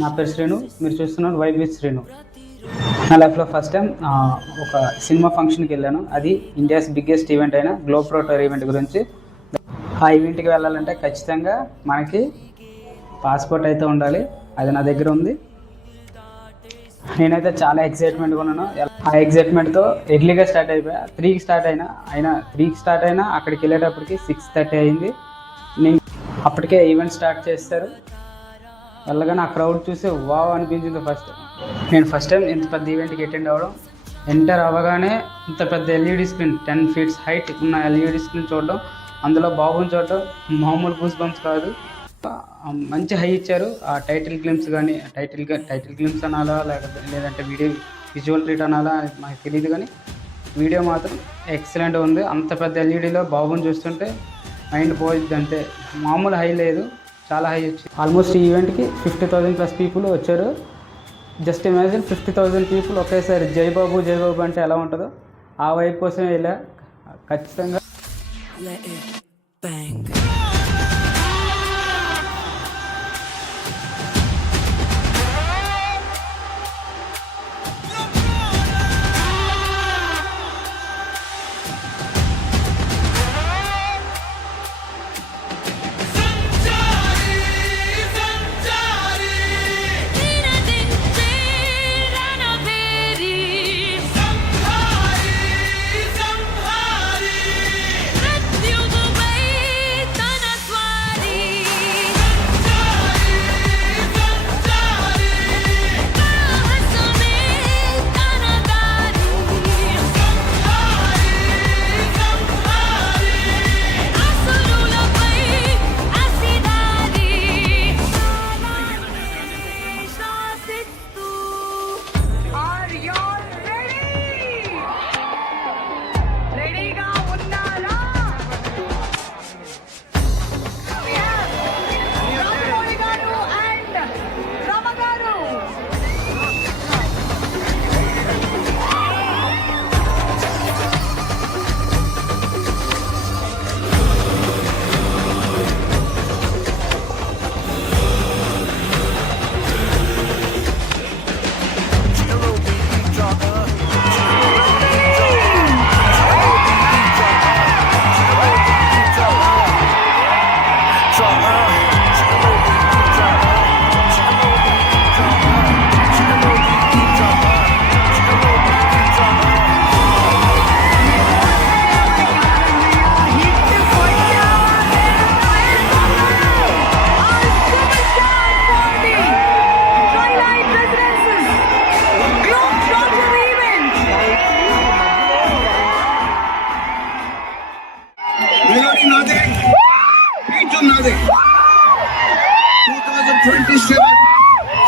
నా పేరు శ్రీను, మీరు చూస్తున్నారు వైబ్ విత్ శ్రీను. నా లైఫ్లో ఫస్ట్ టైం ఒక సినిమా ఫంక్షన్కి వెళ్ళాను. అది ఇండియాస్ బిగ్గెస్ట్ ఈవెంట్ అయిన గ్లోబ్ ట్రోటర్ ఈవెంట్ గురించి. ఆ ఈవెంట్కి వెళ్ళాలంటే ఖచ్చితంగా మనకి పాస్పోర్ట్ అయితే ఉండాలి. అది నా దగ్గర ఉంది. నేనైతే చాలా ఎక్సైట్మెంట్గా ఉన్నాను. ఆ ఎక్సైట్మెంట్తో ఎర్లీగా స్టార్ట్ అయిపోయా. 3కి స్టార్ట్ అయినా అక్కడికి వెళ్ళేటప్పటికి 6:30 అయింది. నేను అప్పటికే ఈవెంట్ స్టార్ట్ చేస్తారు. వెళ్ళగానే ఆ క్రౌడ్ చూసి వావ్ అనిపించింది. నేను ఫస్ట్ టైం ఇంత పెద్ద ఈవెంట్కి అటెండ్ అవ్వడం. ఎంటర్ అవ్వగానే ఇంత పెద్ద ఎల్ఈడి స్క్రీన్ 10 feet హైట్ ఉన్న ఎల్ఈడి స్క్రీన్ చూడడం, అందులో బాబుని చూడడం మామూలు గూస్ బంప్స్ కాదు. మంచి హై ఇచ్చారు. ఆ టైటిల్ గ్లిమ్స్ కానీ టైటిల్ గ్లిమ్స్ అనాలా లేదంటే వీడియో విజువల్ ట్రీట్ అనాలా నాకు తెలియదు, కానీ వీడియో మాత్రం ఎక్సలెంట్ ఉంది. అంత పెద్ద ఎల్ఈడిలో బాబుని చూస్తుంటే మైండ్ పోయిద్ది. అంతే, మామూలు హై లేదు, చాలా హై వచ్చింది. ఆల్మోస్ట్ ఈ ఈవెంట్కి 50,000+ పీపుల్ వచ్చారు. జస్ట్ ఇమాజిన్ 50,000 పీపుల్ ఒకేసారి జై బాబు అంటే ఎలా ఉంటుందో ఆ వైపు కోసం వెళ్ళా. ఖచ్చితంగా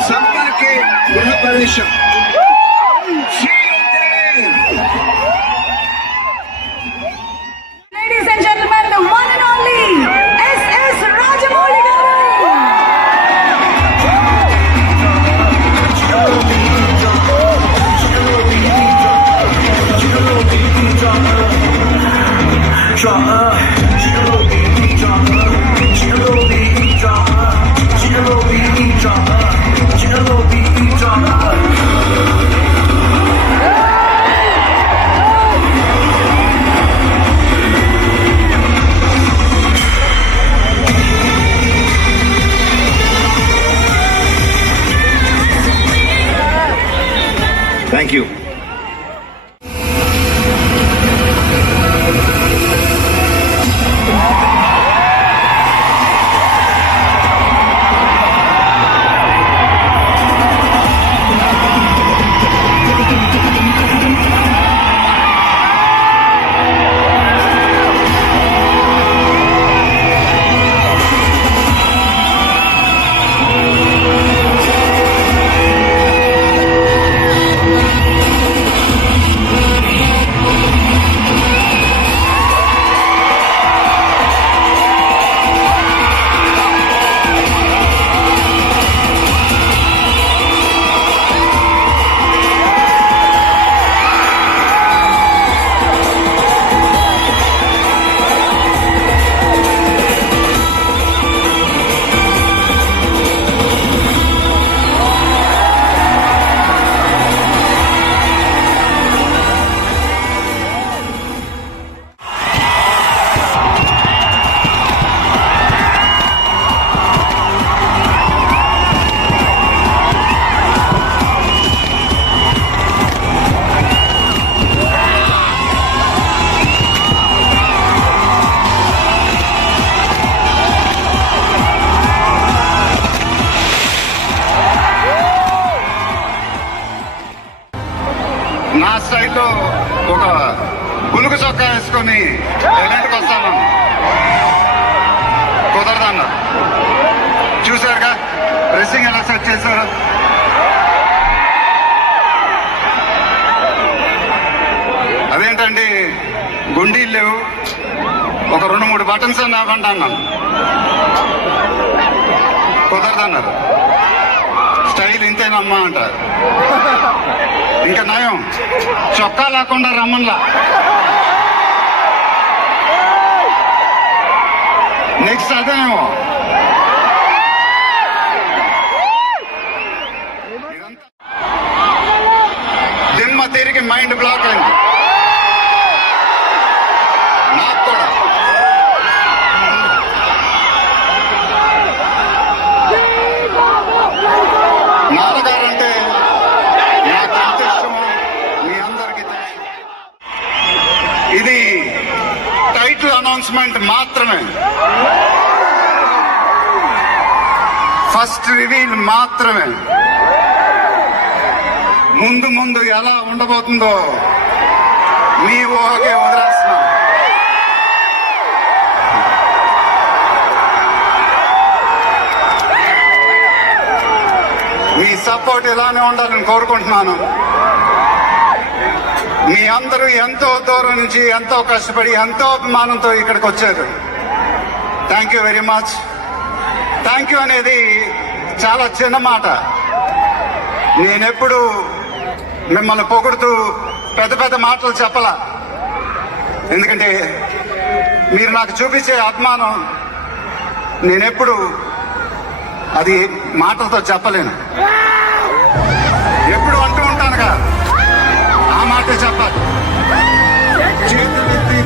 संपर्क के गृह प्रवेश Ladies and gentlemen, the one and only S.S. Rajamouli garu. Thank you. వాళ్ళు ఒక పులుగు చొక్కా వేసుకొని ఎలాంటికి వస్తాను కుదరదన్నారు. చూసారుగా డ్రెస్సింగ్ ఎలా సెట్ చేశారు. అదేంటండి గుండీలు లేవు, ఒక 2-3 బటన్స్ అని ఇవ్వండి అన్నాను, కుదరదన్నారు. స్టైల్ ఇంతేనమ్మా అంటారు. ఇంకా నయం చొక్కా లేకుండా రమ్మన్లా. నెక్స్ట్ అదేమో దిమ్మ తిరిగి మైండ్ బ్లాక్ అయింది నాకు కూడా. నాన్నగారంటే నాకు ఎంత ఇష్టమో మీ అందరికీ తెలుసు. ఇది టైటిల్ అనౌన్స్మెంట్ మాత్రమే, ఫస్ట్ రివీల్ మాత్రమే. ముందు ముందు ఎలా ఉండబోతుందో మీ ఊహకే వదిలేస్తున్నాం. మీ సపోర్ట్ ఇలానే ఉండాలని కోరుకుంటున్నాను. మీ అందరూ ఎంతో దూరం నుంచి ఎంతో కష్టపడి ఎంతో అభిమానంతో ఇక్కడికి వచ్చారు. Thank you very much. Thank you అనేది చాలా చిన్న మాట. నేనెప్పుడు మిమ్మల్ని పొగుడుతూ పెద్ద పెద్ద మాటలు చెప్పలా, ఎందుకంటే మీరు నాకు చూపించే అభిమానం నేనెప్పుడు అది మాటలతో చెప్పలేను. ఎప్పుడు అంటూ ఉంటానుగా, ఆ మాట చెప్పాలి. చేతులెత్తి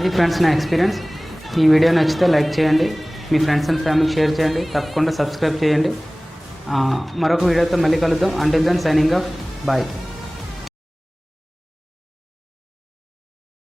అది ఫ్రెండ్స్ నా ఎక్స్పీరియన్స్. ఈ వీడియో నచ్చితే లైక్ చేయండి, మీ ఫ్రెండ్స్ అండ్ ఫ్యామిలీకి షేర్ చేయండి, తప్పకుండా సబ్స్క్రైబ్ చేయండి. మరొక వీడియోతో మళ్ళీ కలుద్దాం. Until then signing off, bye.